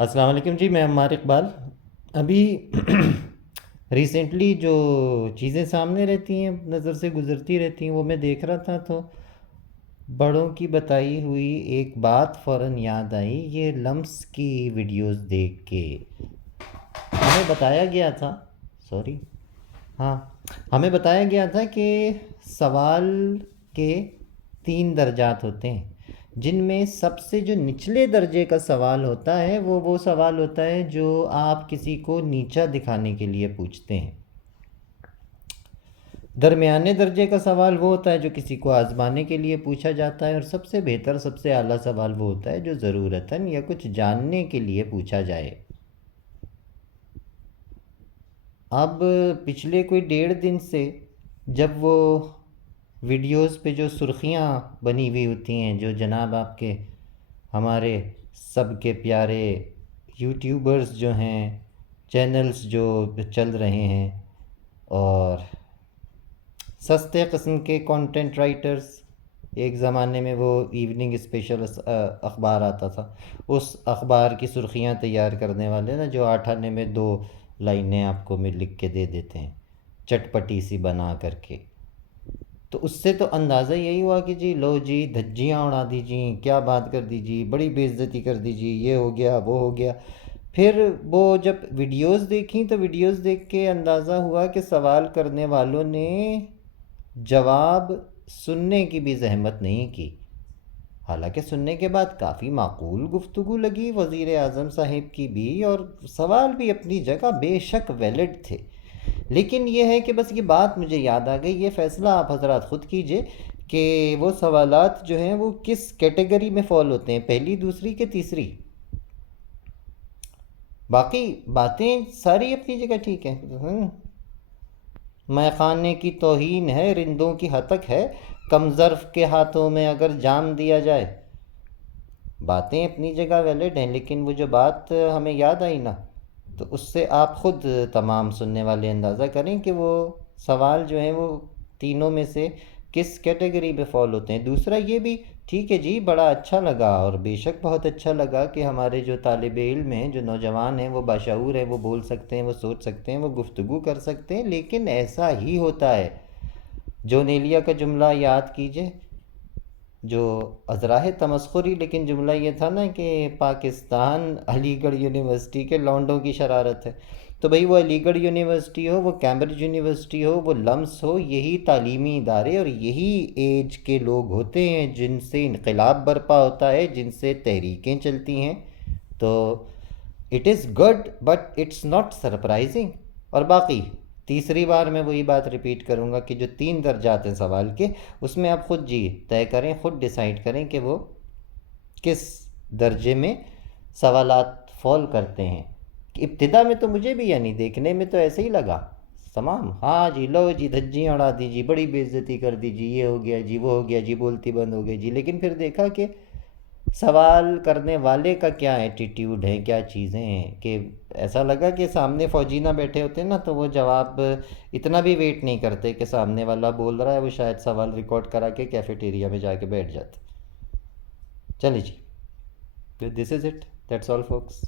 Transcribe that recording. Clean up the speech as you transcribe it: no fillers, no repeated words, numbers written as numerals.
السلام علیکم جی، میں عمار اقبال۔ ابھی ریسنٹلی جو چیزیں سامنے رہتی ہیں، نظر سے گزرتی رہتی ہیں، وہ میں دیکھ رہا تھا تو بڑوں کی بتائی ہوئی ایک بات فوراً یاد آئی، یہ لمس کی ویڈیوز دیکھ کے ہمیں بتایا گیا تھا، سوری، ہاں، ہمیں بتایا گیا تھا کہ سوال کے 3 درجات ہوتے ہیں، جن میں سب سے جو نچلے درجے کا سوال ہوتا ہے وہ سوال ہوتا ہے جو آپ کسی کو نیچا دکھانے کے لیے پوچھتے ہیں۔ درمیانے درجے کا سوال وہ ہوتا ہے جو کسی کو آزمانے کے لیے پوچھا جاتا ہے، اور سب سے بہتر، سب سے اعلیٰ سوال وہ ہوتا ہے جو ضرورتاً یا کچھ جاننے کے لیے پوچھا جائے۔ اب پچھلے کوئی 1.5 دن سے جب وہ ویڈیوز پہ جو سرخیاں بنی ہوئی ہوتی ہیں، جو جناب آپ کے ہمارے سب کے پیارے یوٹیوبرز جو ہیں، چینلز جو چل رہے ہیں، اور سستے قسم کے کانٹینٹ رائٹرز، ایک زمانے میں وہ ایوننگ اسپیشل اخبار آتا تھا، اس اخبار کی سرخیاں تیار کرنے والے نا، جو 8 آنے میں 2 لائنیں آپ کو لکھ کے دے دیتے ہیں چٹپٹی سی بنا کر کے، تو اس سے تو اندازہ یہی ہوا کہ جی لو جی دھجیاں اڑا دیجی، کیا بات کر دیجی، بڑی بے عزتی کر دیجی، یہ ہو گیا وہ ہو گیا۔ پھر وہ جب ویڈیوز دیکھیں تو ویڈیوز دیکھ کے اندازہ ہوا کہ سوال کرنے والوں نے جواب سننے کی بھی زحمت نہیں کی، حالانکہ سننے کے بعد کافی معقول گفتگو لگی وزیر اعظم صاحب کی بھی، اور سوال بھی اپنی جگہ بے شک ویلڈ تھے، لیکن یہ ہے کہ بس یہ بات مجھے یاد آ گئی، یہ فیصلہ آپ حضرات خود کیجئے کہ وہ سوالات جو ہیں وہ کس کیٹیگری میں فال ہوتے ہیں، پہلی، دوسری کہ تیسری۔ باقی باتیں ساری اپنی جگہ ٹھیک ہیں، میں خانے کی توہین ہے، رندوں کی ہتک ہے، کم ظرف کے ہاتھوں میں اگر جام دیا جائے، باتیں اپنی جگہ ویلڈ ہیں، لیکن وہ جو بات ہمیں یاد آئی نا، تو اس سے آپ خود تمام سننے والے اندازہ کریں کہ وہ سوال جو ہیں وہ تینوں میں سے کس کیٹیگری میں فال ہوتے ہیں۔ دوسرا یہ بھی ٹھیک ہے جی، بڑا اچھا لگا، اور بے شک بہت اچھا لگا کہ ہمارے جو طالب علم ہیں، جو نوجوان ہیں، وہ باشعور ہیں، وہ بول سکتے ہیں، وہ سوچ سکتے ہیں، وہ گفتگو کر سکتے ہیں، لیکن ایسا ہی ہوتا ہے۔ جو نیلیا کا جملہ یاد کیجئے، جو ازراہ تمسخری، لیکن جملہ یہ تھا نا کہ پاکستان علی گڑھ یونیورسٹی کے لونڈوں کی شرارت ہے، تو بھئی وہ علی گڑھ یونیورسٹی ہو، وہ کیمبرج یونیورسٹی ہو، وہ لمس ہو، یہی تعلیمی ادارے اور یہی ایج کے لوگ ہوتے ہیں جن سے انقلاب برپا ہوتا ہے، جن سے تحریکیں چلتی ہیں، تو it is good but it's not surprising. اور باقی تیسری بار میں وہی بات ریپیٹ کروں گا کہ جو 3 درجات ہیں سوال کے، اس میں آپ خود جی طے کریں، خود ڈیسائیڈ کریں کہ وہ کس درجے میں سوالات فال کرتے ہیں۔ کہ ابتدا میں تو مجھے بھی، یعنی دیکھنے میں تو ایسے ہی لگا تمام، ہاں جی لو جی دھجیاں اڑا دیجی، بڑی بے عزتی کر دیجی، یہ ہو گیا جی وہ ہو گیا جی، بولتی بند ہو گئی جی، لیکن پھر دیکھا کہ سوال کرنے والے کا کیا ایٹیٹیوڈ ہے، کیا چیزیں ہیں، کہ ایسا لگا کہ سامنے فوجی نہ بیٹھے ہوتے نا تو وہ جواب اتنا بھی ویٹ نہیں کرتے کہ سامنے والا بول رہا ہے، وہ شاید سوال ریکارڈ کرا کے کیفیٹیریا میں جا کے بیٹھ جاتے۔ چلیں جی، this is it, that's all focus.